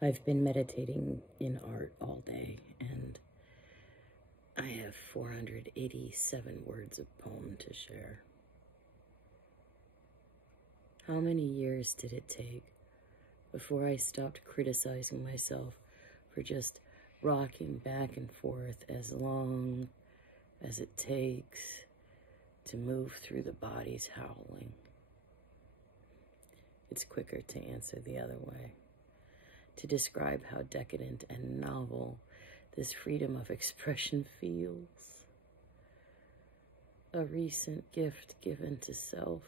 I've been meditating in art all day, and I have 487 words of poem to share. How many years did it take before I stopped criticizing myself for just rocking back and forth as long as it takes to move through the body's howling? It's quicker to answer the other way, to describe how decadent and novel this freedom of expression feels. A recent gift given to self.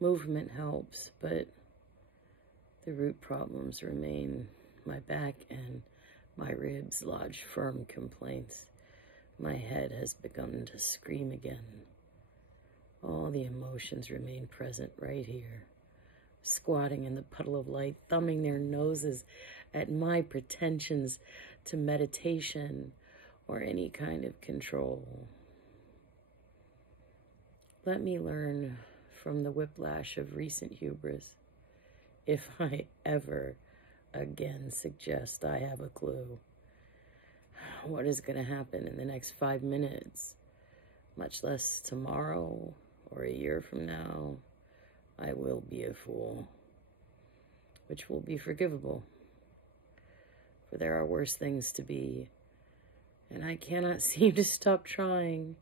Movement helps, but the root problems remain. My back and my ribs lodge firm complaints. My head has begun to scream again. All the emotions remain present right here, squatting in the puddle of light, thumbing their noses at my pretensions to meditation or any kind of control. Let me learn from the whiplash of recent hubris, if I ever again suggest I have a clue what is going to happen in the next 5 minutes, much less tomorrow or a year from now. I will be a fool, which will be forgivable, for there are worse things to be, and I cannot seem to stop trying,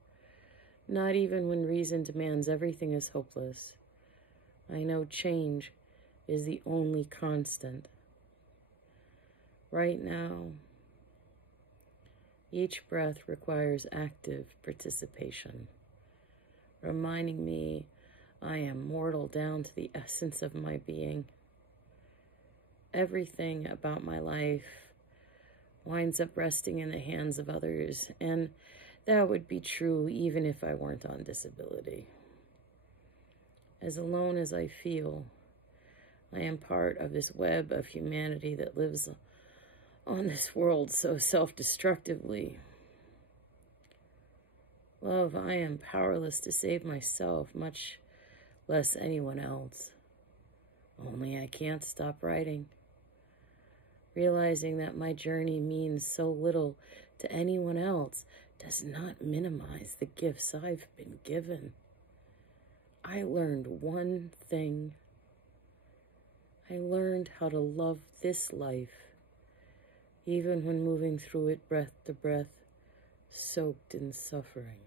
not even when reason demands everything is hopeless. I know change is the only constant. Right now, each breath requires active participation, reminding me I am mortal down to the essence of my being. Everything about my life winds up resting in the hands of others, and that would be true even if I weren't on disability. As alone as I feel, I am part of this web of humanity that lives on this world so self-destructively. Love, I am powerless to save myself, much less anyone else. Only I can't stop writing, realizing that my journey means so little to anyone else does not minimize the gifts I've been given. I learned one thing. I learned how to love this life, even when moving through it breath to breath, soaked in suffering.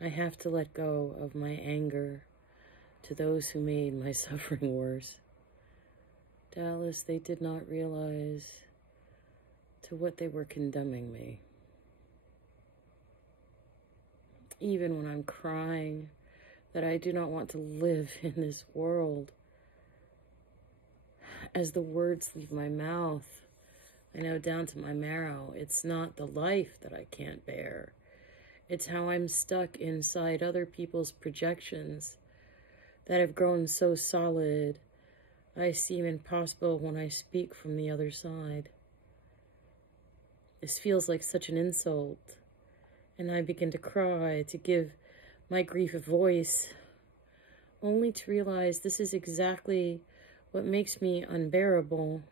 I have to let go of my anger to those who made my suffering worse. Dallas, they did not realize to what they were condemning me. Even when I'm crying that I do not want to live in this world, as the words leave my mouth, I know down to my marrow, it's not the life that I can't bear. It's how I'm stuck inside other people's projections that have grown so solid, I seem impossible when I speak from the other side. This feels like such an insult, and I begin to cry to give my grief a voice, only to realize this is exactly what makes me unbearable.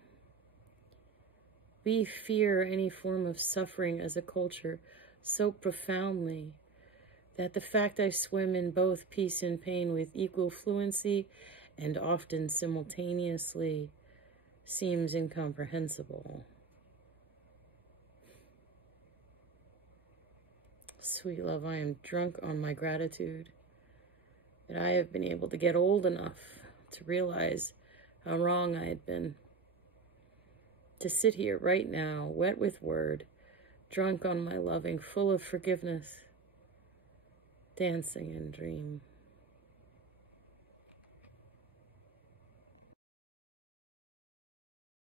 We fear any form of suffering as a culture so profoundly that the fact I swim in both peace and pain with equal fluency and often simultaneously seems incomprehensible. Sweet love, I am drunk on my gratitude that I have been able to get old enough to realize how wrong I had been. To sit here right now, wet with word, drunk on my loving, full of forgiveness, dancing in dream.